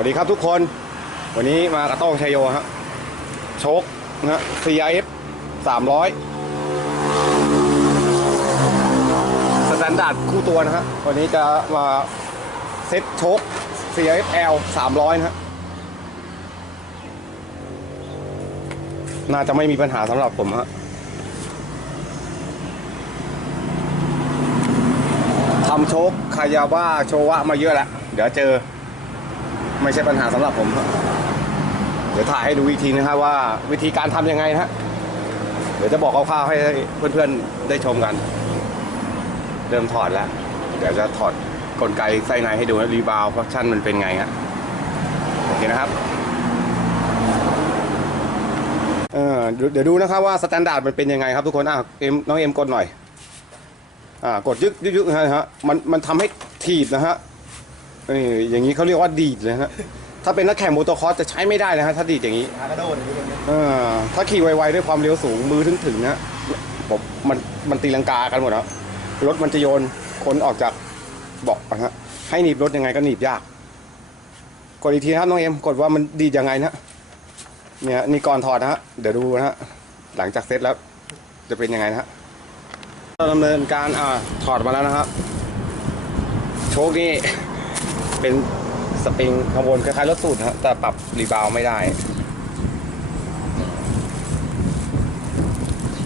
วัสดีครับทุกคน วันนี้มากระต้องชัยโยฮะโชคนะฮะ CRF 300สแตนดาร์ดคู่ตัวนะฮะ วันนี้จะมาเซ็ตโชค CRF L 300 นะฮะ น่าจะไม่มีปัญหาสำหรับผมฮะทำโชคคายาว่าโชวะมาเยอะแล้ว เดี๋ยวเจอ ไม่ใช่ปัญหาสำหรับผม เดี๋ยวถ่ายให้ดูอีกทีนะครับว่าวิธีการทำยังไงนะฮะเดี๋ยวจะบอกคร่าวๆให้เพื่อนๆได้ชมกัน เริ่มถอดแล้ว เดี๋ยวจะถอดกลไกไส้ในให้ดูนะรีบาวฟังก์ชันมันเป็นไงฮะโอเคนะครับเออเดี๋ยวดูนะครับว่าสแตนดาร์ดมันเป็นยังไงครับทุกคนอะเอ็มน้องเอ็มกดหน่อยอ่ากดยึกยึกยึกนะฮะมันมันทำให้ถีบนะฮะ นี่อย่างนี้เขาเรียกว่าดีดเลยฮะถ้าเป็นนักแข่งโมโตคอร์สจะใช้ไม่ได้นะฮะถ้าดีดอย่างนี้หากระโดดอย่างนี้ตรงนี้เออถ้าขี่ไวๆด้วยความเร็วสูงมือถึงถึงๆนะผมมันมันตีลังกากันหมดแล้วรถมันจะโยนคนออกจากเบาะนะฮะให้หนีบรถยังไงก็หนีบยาก กดอีกทีนะครับน้องเอ็มกดว่ามันดีดยังไงนะเนี่ยนี่ก่อนถอดนะฮะเดี๋ยวดูนะฮะหลังจากเสร็จแล้ว จะเป็นยังไงนะฮะเราดำเนินการอ่าถอดมาแล้วนะครับโชคนี่ เป็นสปริงข้างบนคล้ายๆรถสูตรฮะแต่ปรับรีบาวไม่ได้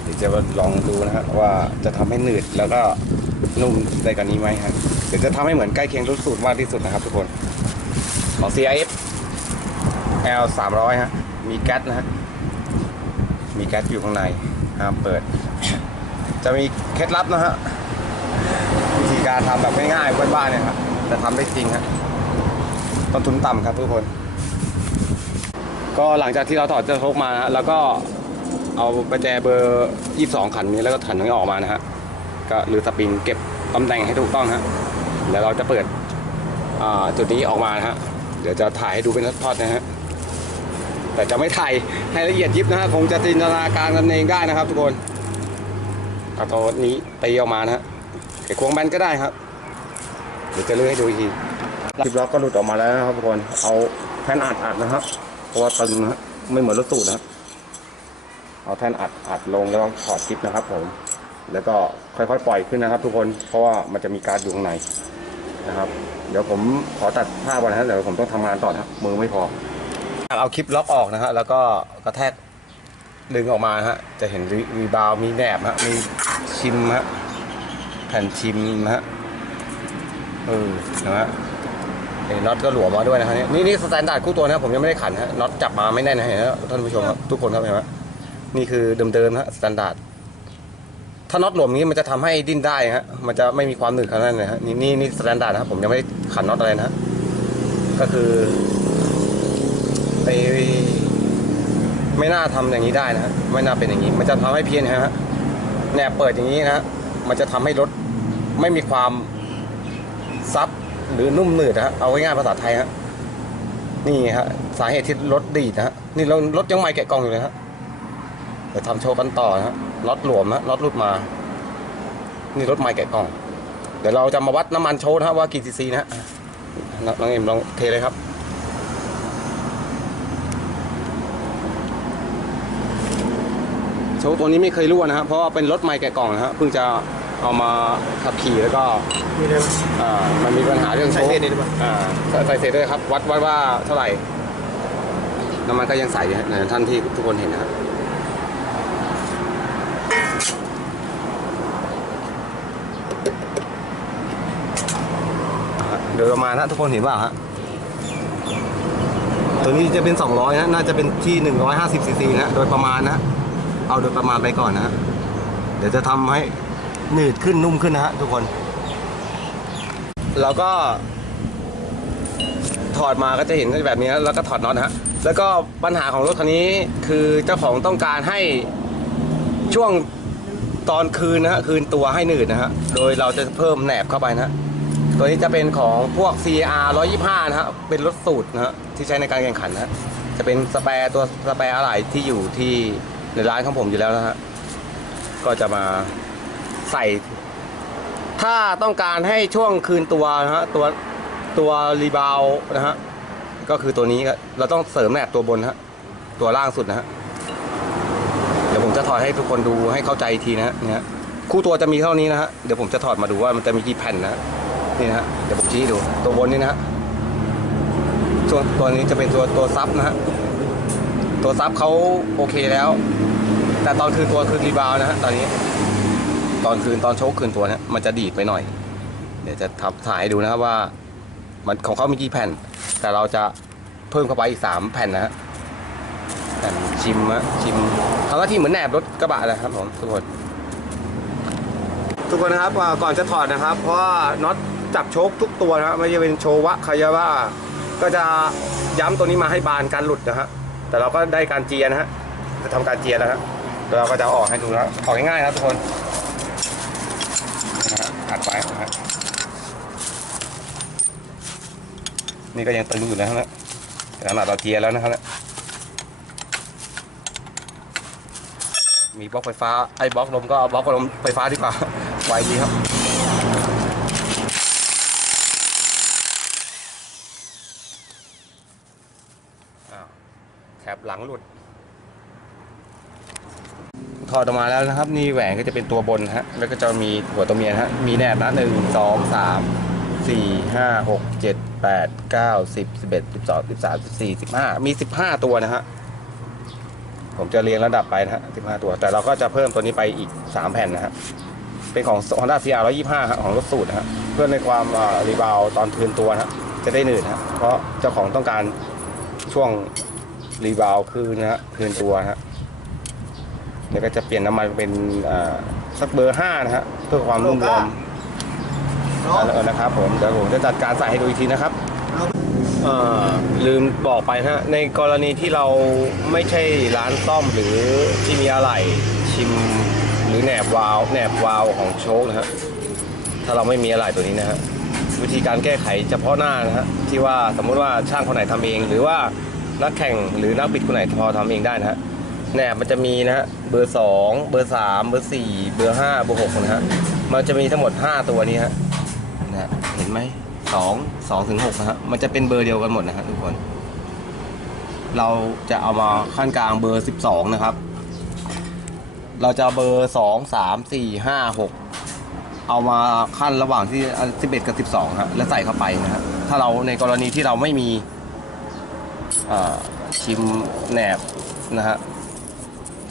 เดี๋ยวจะลองดูนะฮะว่าจะทำให้หนืดแล้วก็นุ่มได้กันนี้ไหมฮะเดี๋ยวจะทำให้เหมือนใกล้เคียงรถสูตรมากที่สุดนะครับทุกคน ของ CIF L 300ฮะ มีแก๊สนะฮะ มีแก๊สอยู่ข้างในห้ามเปิด จะมีเคล็ดลับนะฮะวิธีการทำแบบง่ายๆบ้านๆเนี่ยครับแต่ทำได้จริงฮะ ต้นทุนต่ำครับทุกคน ก็หลังจากที่เราถอดเจ้าโชคมานะฮะแล้วก็เอาประแจเบอร์ 22 ขันนี้แล้วก็ถันนี้ออกมานะฮะก็หรือสปริงเก็บตำแหน่งให้ถูกต้องฮะแล้วเราจะเปิดอ่าจุดนี้ออกมานะฮะเดี๋ยวจะถ่ายให้ดูเป็นทอดๆนะฮะแต่จะไม่ถ่ายให้ละเอียดยิบนะฮะคงจะจินตนาการกันเองได้นะครับ ทุกคนเอาตัวนี้ตีออกมานะฮะไขควงแบนก็ได้ครับ เดี๋ยวจะเลื่อยให้ดูอีกที คลิปล็อกก็หลุดออกมาแล้วนะครับทุกคนเอาแท่นอัดอัดนะครับเพราะว่าตึงนะไม่เหมือนรถสูตรนะครับเอาแท่นอัดอัดลงแล้วก็ถอดคลิปนะครับ ผม แล้วก็ค่อยๆปล่อยขึ้นนะครับ ทุกคนเพราะว่ามันจะมีการดอยู่ข้างในนะครับ เดี๋ยวผมขอตัดภาพก่อนนะเดี๋ยวผมต้องทำงานต่อนะครับมือไม่พอเอาคลิปล็อกออกนะฮะแล้วก็กระแทกดึงออกมาฮะจะเห็นรีรีบาวมีแหนบฮะมีชิมฮะแผ่นชิมฮะเออนะฮะ เอ้น็อตก็หลวมมาด้วยนะฮะนี่นี่สแตนดาร์ดคู่ตัวนะผมยังไม่ได้ขันฮะน็อตจับมาไม่แน่นนะเห็นไหมท่านผู้ชมครับทุกคนครับเห็นไหมนี่คือเดิมๆฮะสแตนดาร์ดถ้าน็อตหลวมนี้มันจะทำให้ดิ้นได้ฮะมันจะไม่มีความหนืดขนาดนั้นเลยฮะนี่นี่นี่สแตนดาร์ดนะครับผมยังไม่ได้ขันน็อตอะไรนะก็คือไปไม่น่าทำอย่างนี้ได้นะฮะไม่น่าเป็นอย่างนี้ มันจะทำให้เพี้ยนฮะแหนบเปิดอย่างนี้นะฮะมันจะทำให้รถไม่มีความซับ หรือนุ่มหนืดนะฮะเอาง่ายๆภาษาไทยฮะนี่ฮะสาเหตุที่รถดีดนะฮะนี่รถรถยังใหม่แกะกล่องอยู่เลยฮะเดี๋ยวทำโชว์กันต่อนะฮะน็อตหลวมนะน็อตรุดมา นี่รถใหม่แกะกล่อง เดี๋ยวเราจะมาวัดน้ำมันโชว์นะฮะว่ากี่ซีซีนะฮะน้องเอ็มลองเทเลยครับโชว์ตัวนี้ไม่เคยรั่วนะครับเพราะว่าเป็นรถใหม่แกะกล่องนะฮะเพิ่งจะ เอามาขับขี่แล้วก็มีเลยอ่ามันมีปัญหาเรื่องโชใส่ว์เศษนี่หรือเปล่า อ่าใส่ใส่เศษด้วยครับ วัดวัดว่าเท่าไหร่น้ำมันก็ยังใสอยู่ฮะในท่านที่ทุกคนเห็นนะครับอ่าโดยประมาณนะทุกคนเห็นเปล่าฮะ ตัวนี้จะเป็น 200นะน่าจะเป็นที่ 150ซีซีนะโดยประมาณนะ เอาโดยประมาณไปก่อนนะฮะเดี๋ยวจะทำให้ หนืดขึ้นนุ่มขึ้นนะฮะทุกคนเราก็ ถอดมาก็จะเห็นแบบนี้แล้วก็ถอดน็อตนะฮะแล้วก็ปัญหาของรถคันนี้คือเจ้าของต้องการให้ช่วงตอนคืนนะฮะคืนตัวให้หนืดนะฮะโดยเราจะเพิ่มแหนบเข้าไปนะฮะตัวนี้จะเป็นของพวก CR 125 นะฮะเป็นรถสูตรนะฮะที่ใช้ในการแข่งขันนะจะเป็นสแปร์ตัวสแปร์อะไหล่ที่อยู่ที่ในร้านของผมอยู่แล้วนะฮะก็จะมา ใส่ ถ้าต้องการให้ช่วงคืนตัวนะฮะตัวตัวรีบาวนะฮะก็คือตัวนี้เราต้องเสริมแหนบตัวบนฮะตัวล่างสุดนะฮะเดี๋ยวผมจะถอดให้ทุกคนดูให้เข้าใจทีนะฮะเนี่ยฮะคู่ตัวจะมีเท่านี้นะฮะเดี๋ยวผมจะถอดมาดูว่ามันจะมีกี่แผ่นนะนี่นะฮะเดี๋ยวผมชี้ให้ดูตัวบนนี่นะฮะส่วนตัวนี้จะเป็นตัวตัวซับนะฮะตัวซับเขาโอเคแล้ว แต่ตอนคืนตัวคือรีบาวนะฮะตอนนี้ ตอนคืนตอนโชคคืนตัวเนี่ยมันจะดีดไปหน่อย เดี๋ยวจะทับถ่ายดูนะครับว่า มันของเขามีกี่แผ่น แต่เราจะเพิ่มเข้าไปอีกสามแผ่นนะฮะแผ่นชิมอะชิมทำหน้าที่เหมือนแหนบรถกระบะเลยครับผมทุกคนทุกคนนะครับก่อนจะถอดนะครับ เพราะว่าน็อตจับโชคทุกตัวนะครับไม่ใช่เป็นโชวะคายาว่าก็จะย้ำตัวนี้มาให้บานการหลุดนะฮะแต่เราก็ได้การเจียนะฮะจะทำการเจียแล้วฮะแล้วเราก็จะออกให้ดูนะออกง่ายๆครับทุกคน อัดไปนะฮะนี่ก็ยังตึงอยู่นะครับแต่ขนาดเราเจียแล้วนะครับ มีบล็อกไฟฟ้า ไอ้บล็อกลมก็เอาบล็อกลมไฟฟ้าดีกว่า ไวดีครับ แถบหลังหลุด ถอดออกมาแล้วนะครับ นี่แหวนก็จะเป็นตัวบนฮะแล้วก็จะมีหัวตัวเมียฮะมีแนบนะหนึ่งสองสามสี่ห้าหกเจ็ดแปดเก้าสิบสิบเอ็ดสิบสองสิบสามสิบสี่สิบห้ามีสิบห้าตัวนะฮะผมจะเรียงระดับไปนะฮะสิบห้าตัว แต่เราก็จะเพิ่มตัวนี้ไปอีกสามแผ่นนะฮะเป็นของ Honda CR 125ฮะของรถสูตรนะฮะเพื่อในความรีบาวตอนคืนตัวนะฮะจะได้หนืดฮะเพราะเจ้าของต้องการช่วงรีบาวคืนนะฮะคืนตัวนะฮะ เดี๋ยวก็จะเปลี่ยนน้ำมันเป็นอ่าสักเบอร์ห้านะฮะเพื่อความนุ่มนวลเอาละนะครับผมเดี๋ยวผมจะจัดการใส่ให้ดูอีกทีนะครับเอ่อลืมบอกไปนะฮะในกรณีที่เราไม่ใช่ร้านซ่อมหรือที่มีอะไหล่ชิมหรือแหนบวาล์วแหนบวาล์วของโชคนะฮะถ้าเราไม่มีอะไหล่ตัวนี้นะฮะวิธีการแก้ไขเฉพาะหน้านะฮะที่ว่าสมมุติว่าช่างคนไหนทำเอง หรือว่านักแข่งหรือนักบิดคนไหนพอทำเองได้นะฮะ แหนบมันจะมีนะฮะเบอร์สองเบอร์สามเบอร์สี่เบอร์ห้าเบอร์หกนะฮะ มันจะมีทั้งหมดห้าตัวนี้ฮะนะเห็นไหมสองสองถึงหกนะฮะ มันจะเป็นเบอร์เดียวกันหมดนะฮะทุกคน เราจะเอามาขั้นกลางเบอร์สิบสองนะครับ เราจะเาเบอร์สองสามสี่ห้าหกเอามาขั้นระหว่างที่สิบเอ็ดกับสิบสองฮะแล้วใส่เข้าไปนะฮะถ้าเราในกรณีที่เราไม่มีชิมแหนบนะฮะ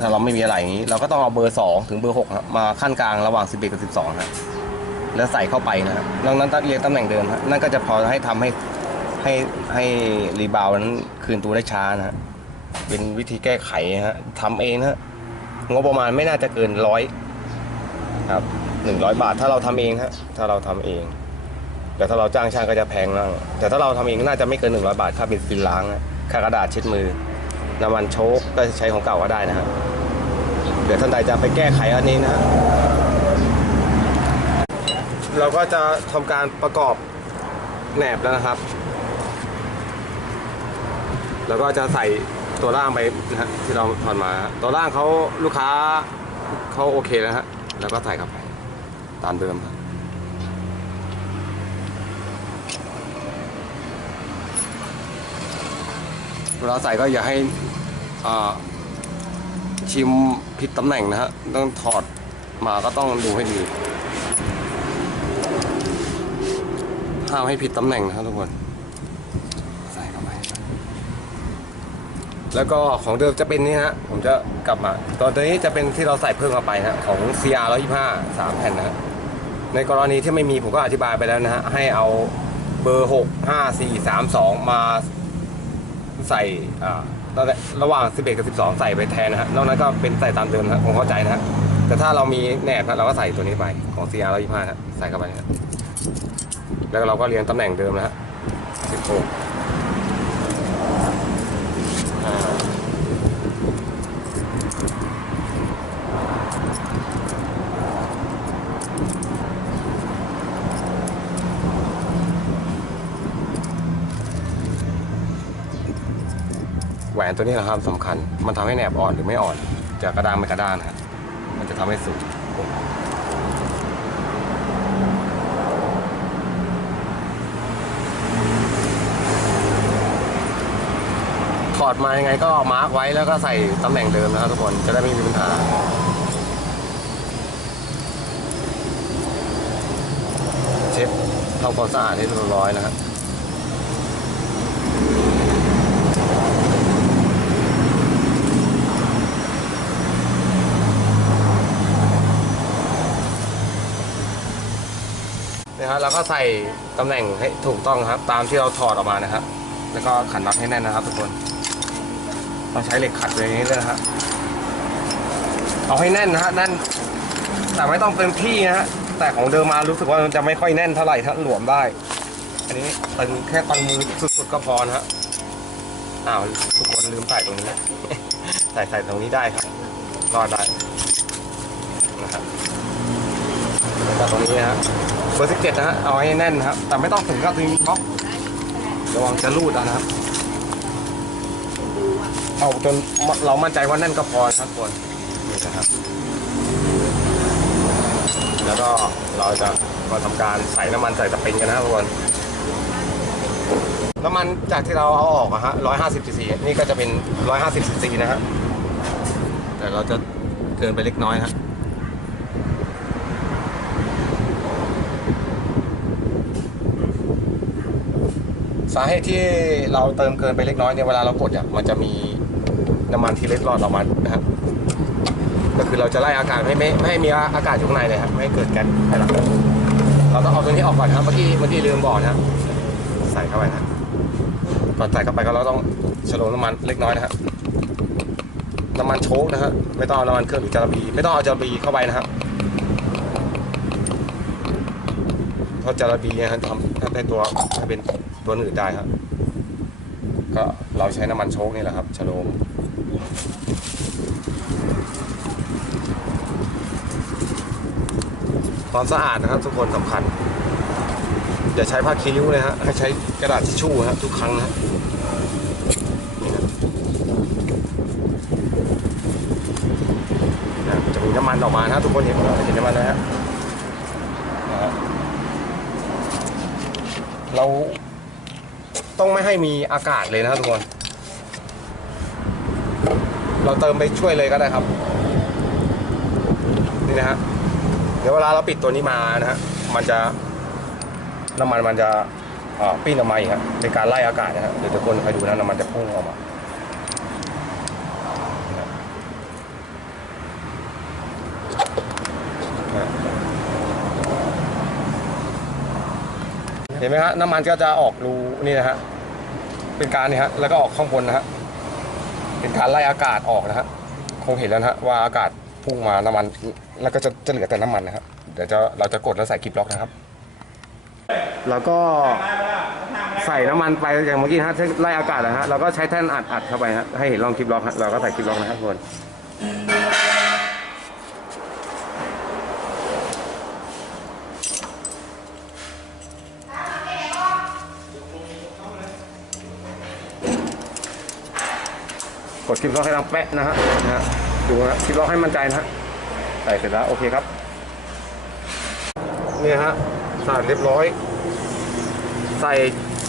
ถ้าเราไม่มีอะไรอย่างนี้ เราก็ต้องเอาเบอร์สองถึงเบอร์หกมาขั้นกลางระหว่างสิบเอ็ดกับสิบสองฮะแล้วใส่เข้าไปนะครับดังนั้นเรียงตำแหน่งเดิมฮะนั่นก็จะพอให้ทำให้ให้ให้รีบาวนั้นคืนตัวได้ช้านะฮะเป็นวิธีแก้ไขฮะทำเองฮะงบประมาณไม่น่าจะเกินร้อยครับหนึ่งร้อยบาทถ้าเราทำเองฮะถ้าเราทำเอง แต่ถ้าเราจ้างช่างก็จะแพงมากแต่ถ้าเราทำเองน่าจะไม่เกินหนึ่งร้อยบาทค่าเบินฟินล้างค่ากระดาษเช็ดมือ น้ำมันโชคก็ใช้ของเก่าก็ได้นะฮะเดี๋ยวท่านใดจะไปแก้ไขอันนี้นะเราก็จะทำการประกอบแหนบแล้วนะครับ แล้วก็จะใส่ตัวล่างไปนะฮะที่เราถอดมาฮะตัวล่างเขาลูกค้าเขาโอเคแล้วฮะแล้วก็ใส่เข้าไปตามเดิมครับเวลาใส่ก็อย่าให้ ชิมผิดตำแหน่งนะฮะ ต้องถอดมาก็ต้องดูให้ดี ห้ามให้ผิดตำแหน่งนะครับทุกคน ใส่เข้าไป แล้วก็ของเดิมจะเป็นนี่ฮะ ผมจะกลับมา ตอนนี้จะเป็นที่เราใส่เพิ่มเข้าไปฮะของ CR 125 3แผ่นนะฮะในกรณีที่ไม่มีผมก็อธิบายไปแล้วนะฮะ ให้เอาเบอร์ 6 5 4 3 2 มาใส่อ่า ระหว่าง 11 กับ 12 ใส่ไปแทนนะฮะนอกนั้นก็เป็นใส่ตามเดิมนะผมเข้าใจนะฮะแต่ถ้าเรามีแหนบนะเราก็ใส่ตัวนี้ไปของ CR 125นะใส่เข้าไปนะแล้วเราก็เรียงตำแหน่งเดิมนะฮะ16 นตัวนี้นะครับสำคัญ มันทำให้แหนบอ่อนหรือไม่อ่อน จากกระด้างไม่กระด้างนะฮะมันจะทำให้สุดถอดมายังไงก็มาร์กไว้แล้วก็ใส่ตำแหน่งเดิมนะครับทุกคนจะได้ไม่มีปัญหาเช็ดทำความสะอาดให้เรียบร้อยนะครับ ฮะเราก็ใส่ตำแหน่งให้ถูกต้องครับ ตามที่เราถอดออกมานะครับ แล้วก็ขันน็อตให้แน่นนะครับ ทุกคนเราใช้เหล็กขัดเลยางนี้เลยนะฮะเอาให้แน่นนะฮะแน่นแต่ไม่ต้องเต็มที่นะฮะแต่ของเดิมมารู้สึกว่ามันจะไม่ค่อยแน่นเท่าไหร่ถ้าหลวมได้ อันนี้ตึงแค่ตังมือสุดๆก็พอนะฮะอ้าวทุกคนลืมใส่ตรงนี้ใส่ใส่ตรงนี้ได้ครับรอดได้นะครับแล้วก็ตรงนี้นะฮะ บอร์สิบเจ็ดนะฮะเอาให้แน่นนะครับ แต่ไม่ต้องถึงกับถึงบล็อกระวังจะรูดอานะครับ เอาจนเรามั่นใจว่าแน่นก็พอครับทุกคนนี่นะครับ แล้วก็เราจะมาทำการใส่น้ำมันใส่สปริงกันนะครับทุกคนน้ำมันจากที่เราเอาออกอะฮะ150ซีซีนี่ก็จะเป็น150ซีซีนะฮะแต่เราจะเกินไปเล็กน้อยฮะ สาเหตุที่เราเติมเกินไปเล็กน้อยเนี่ยเวลาเรากดเนี่ยมันจะมีน้ำมันที่เล็ดรอดออกมานะครับก็คือเราจะไล่อากาศไม่ไม่ไม่ให้มีอากาศอยู่ข้างในเลยครับไม่ให้เกิดแก๊สภายหลังเราต้องเอาตัวนี้ออกก่อนนะครับเมื่อกี้เมื่อกี้ลืมบอกนะครับใส่เข้าไปนะก่อนใส่เข้าไปก็เราต้องฉลงน้ำมันเล็กน้อยนะครับน้ำมันโชคนะฮะไม่ต้องเอาน้ำมันเครื่องหรือจาระบีไม่ต้องเอาจาระบีเข้าไปนะครับ เพราะจาระบีเนี่ยทำทำให้ตัวให้เป็นตัวอื่นได้ครับ ก็เราใช้น้ำมันโชคนี่แหละครับชโลมความสะอาดนะครับ ทุกคนสำคัญอย่าใช้ผ้าคีริ้วเลยฮะให้ใช้กระดาษทิชชู่ครับทุกครั้งนะนี่ครับนะจะมีน้ำมันออกมานะทุกคนเห็นเห็นน้ำมันนะฮะนะฮะ เราต้องไม่ให้มีอากาศเลยนะครับทุกคน เราเติมไปช่วยเลยก็ได้ครับ นี่นะฮะเดี๋ยวเวลาเราปิดตัวนี้มานะฮะมันจะน้ำมันมันจะปิ้นออกมาอีกครับเป็นการไล่อากาศนะฮะเดี๋ยวทุกคนคอยดูนะน้ำมันจะพุ่งออกมานะ เห็นไหมฮะน้ำมันก็จะออกรูนี่นะฮะเป็นการนี่ฮะแล้วก็ออกข้างบนนะฮะเป็นการไล่อากาศออกนะฮะคงเห็นแล้วนะฮะว่าอากาศพุ่งมาน้ำมัน แล้วก็จะจะเหลือแต่น้ำมันนะครับเดี๋ยวจะเราจะกดแล้วใส่คลิปล็อกนะครับ แล้วก็ใส่น้ำมันไปอย่างเมื่อกี้ฮะไล่อากาศนะฮะเราก็ใช้แท่นอัดอัดเข้าไปฮะให้เห็นรองคลิปล็อกฮะเราก็ใส่คลิปล็อกนะครับทุกคน คลิปล็อกให้ดังแป๊ะนะฮะนะฮะดูนะคลิปล็อกให้มั่นใจนะฮะใส่เสร็จแล้วโอเคครับเนี่ยฮะสะอาดเรียบร้อย ใส่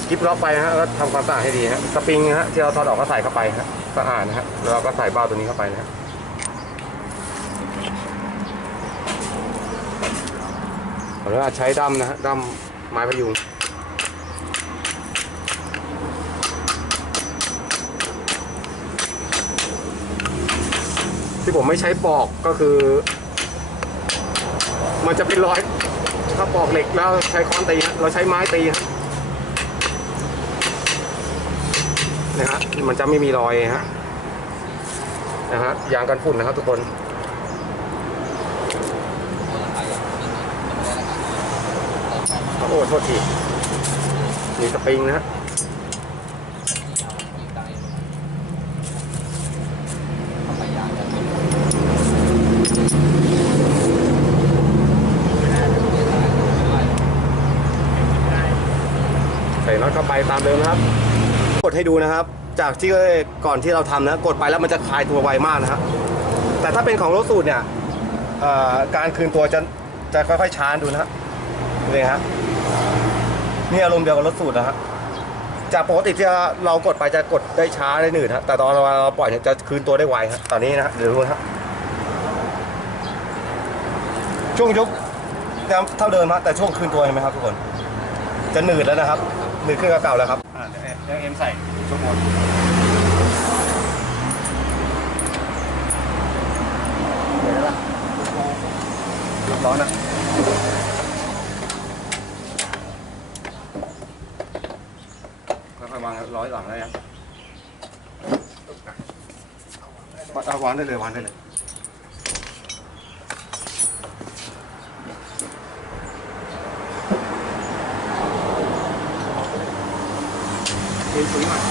กิฟล็อกไปนะฮะแล้วทำความสะอาดให้ดีฮะสปริงนะฮะที่เราถอดออกก็ใส่เข้าไปฮะสะอาดนะฮะแล้วเราก็ใส่เบ้าตัวนี้เข้าไปนะฮะผมว่าใช้ดั้มนะฮะดั้มไม้พยุง ที่ผมไม่ใช้ปอกก็คือ มันจะเป็นรอยถ้าปอกเหล็กแล้วใช้ค้อนตีฮะเราใช้ไม้ตีนะฮะมันจะไม่มีรอยฮะนะฮะยางกันฝุ่นนะครับทุกคนโอ้โทษทีมีสปริงนะฮะ ใส่น็ไปตามเดิมนะครับ กดให้ดูนะครับ จากที่ก่อนที่เราทำนะ กดไปแล้วมันจะคลายตัวไวมากนะครับแต่ถ้าเป็นของรถสูตรเนี่ยการคืนตัวจะจะค่อยๆช้าดูนะฮะนี่ฮะนี่อารมณ์เดียวกับรถสูตรนะฮะจากปกติที่เรากดไปจะกดได้ช้าได้หนืดฮะแต่ตอนเราปล่อยเนี่ยจะคืนตัวได้ไวฮะตอนนี้นะฮะเดี๋ยวดูนะฮะช่วงยกเท่าเดิมฮะแต่ช่วงคืนตัวเห็นไหมครับทุกคน จะหนืดแล้วนะครับ หนืดขึ้นกว่าเก่าแล้วครับอ่าเดี๋ยวเอ็มใส่ช่วงบนร้อนนะค่อยๆวางร้อยหลังได้ยังวางได้เลยวางได้เลย เอ็นสูงหน่อย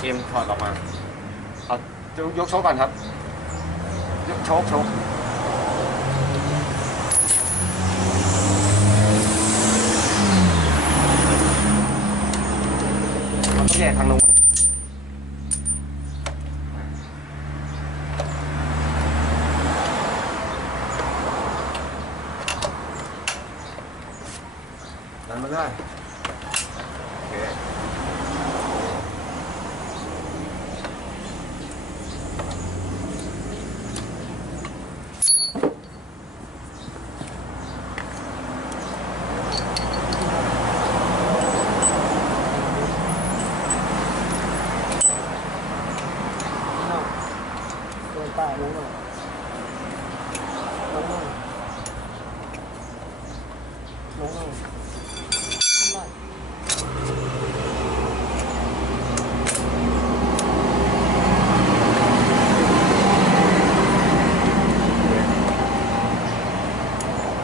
เอ็มถอดออกมา เอายกยกโชกก่อนครับ ยกโชกโชกเราต้องแยกทางนู้นดันมาได้โอเค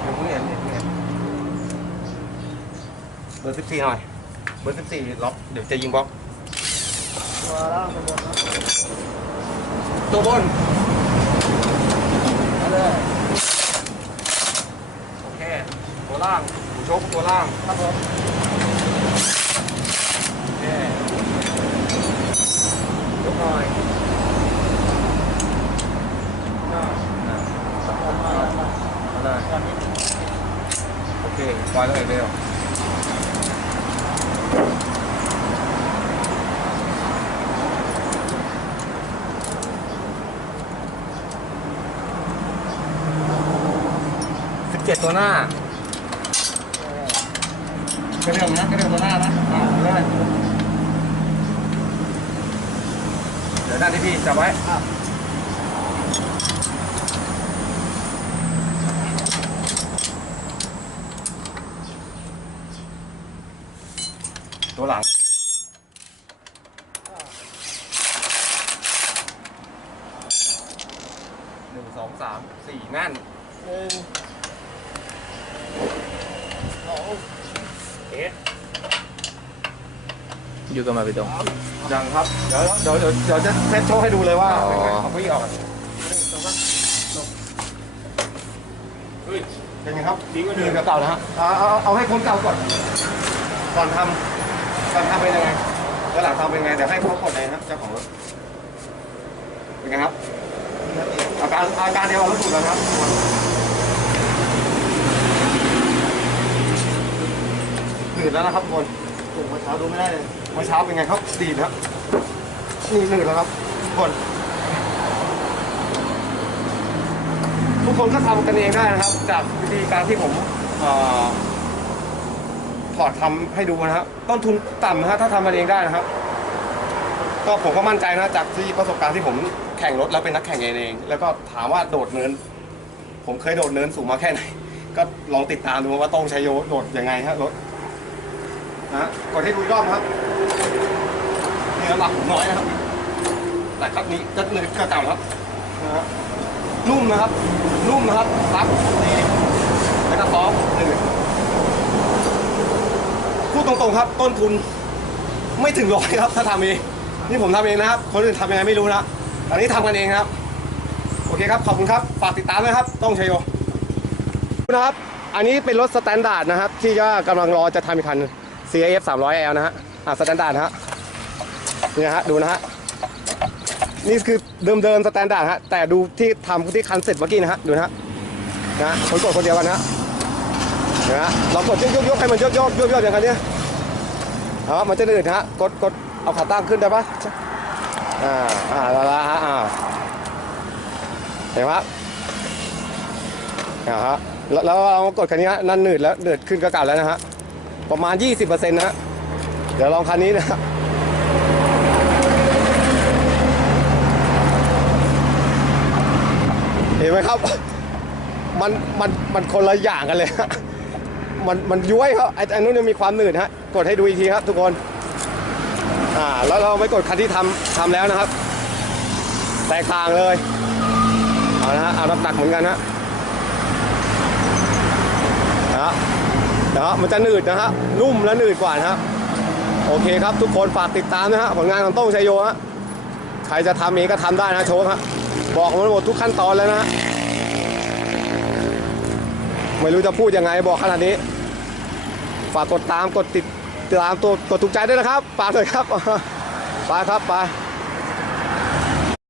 เดี๋ยวมึงเห็นเดี๋ยวมึงเห็นเบอร์ สี่หน่อย เบอร์สิบสี่ล็อกเดี๋ยวจะยิงบล็อก ตัวบนมาเลยโอเค ตัวล่างหูชกตัวล่างครับผมโอเคยกหน่อยอ่าอ่ามาเลยโอเคปล่อยเลยเร็วสิบเจ็ด ตัวหน้ากระเดื่องนะกระเดื่องตัวหน้านะอ่าเลยเดี๋ยวด้านที่พี่จับไว้ตัวหลัง หนึ่งสองสามสี่แน่น หนึ่งสอง เอ๊ะ อยู่ กันมาไปตรง ยังครับ เดี๋ยวเดี๋ยวเดี๋ยวเดี๋ยวจะเซตโชว์ให้ดูเลยว่าอ๋อ เป็นไงเอาพี่ออกก่อนเฮ้ยเป็นไงครับดีกว่าเดิมเก่านะฮะเอาเอาเอาให้คนเก่าก่อน ก่อนทำก่อนทำเป็นยังไงแล้วหลังทำเป็นยังไงเดี๋ยวให้เขากดเลยนะครับเจ้าของรถ เป็นไงครับ อาการอาการเดียวกับรถสูตรแล้วนะครับหนืดแล้วนะครับทุกคนถูกเมื่อเช้าดูไม่ได้เลย เมื่อเช้าเป็นไงครับดีดครับนี่หนืดแล้วครับทุกคน ทุกคนก็ทำกันเองได้นะครับ จากวิธีการที่ผมเอ่อถอดทำให้ดูนะครับต้นทุนต่ำนะฮะถ้าทำมันเองได้นะครับ ก็ผมก็มั่นใจนะจากที่ประสบการณ์ที่ผมแข่งรถแล้วเป็นนักแข่งเอง แล้วก็ถามว่าโดดเนิน ผมเคยโดดเนินสูงมาแค่ไหน ก็ลองติดตามดูว่าต้องใช้โยโดดยังไงฮะรถ นะฮะกดให้ดูรอบครับเนี่น้ำหนักน้อยนะครับแต่ครับนี้จะเนื่อกว่าเก่าแล้วนะฮะนุ่มนะครับ นุ่มนะครับซับนี่แล้วก็ซอฟต์หนืดพูดตรงๆครับ ต้นทุนไม่ถึงร้อยครับ ถ้าทำเองนี่ผมทำเองนะครับ คนอื่นทำยังไงไม่รู้นะอันนี้ทำกันเองครับ โอเคครับ ขอบคุณครับ ฝากติดตามด้วยครับ ต้องชัยโยนะครับ อันนี้เป็นรถสแตนดาร์ดนะครับ ที่ว่ากำลังรอจะทำอีกคัน CIF 300L นะฮะ อ่าสแตนดาร์ดนะฮะนี่นะฮะ ดูนะฮะ นี่คือเดิมๆสแตนดาร์ดฮะ แต่ดูที่ทำที่คันเสร็จเมื่อกี้นะฮะ ดูนะฮะ นะคนกดคนเดียวกันนะนะฮะเรากดยกยกยกให้มันยกยกยกยกอย่างนี้เอามันจะหนืดฮะ กดกดเอาขาตั้งขึ้นได้ปะอ่า อ่าแล้วละฮะ อ่า เห็นไหมอ่าฮะแล้วแล้วเรากดคันนี้ฮะนั่นหนืดแล้วหนืดขึ้นกระก่าแล้วนะฮะ ประมาณ 20%นะฮะเดี๋ยวลองคันนี้นะเห็นไหมครับ มันมันมันคนละอย่างกันเลยฮะมันมันย้วยครับไอ้ไอ้นู้นยังมีความหนืดฮะกดให้ดูอีกทีครับทุกคนอ่าแล้วเราไปกดคันที่ทำทำแล้วนะครับ แตกต่างเลยเอานะฮะเอาน้ำตักเหมือนกันฮะนะฮะ นะฮะมันจะหนืดนะฮะนุ่มและหนืดกว่านะฮะโอเคครับทุกคนฝากติดตามนะฮะผลงานของโต้งชัยโยฮะใครจะทำเองก็ทำได้นะโชว์ฮะบอกมาหมดทุกขั้นตอนแล้วนะฮะไม่รู้จะพูดยังไงบอกขนาดนี้ ฝากกดตามกดติดตามตัวกดถูกใจด้วยนะครับฝากเลยครับไปครับไป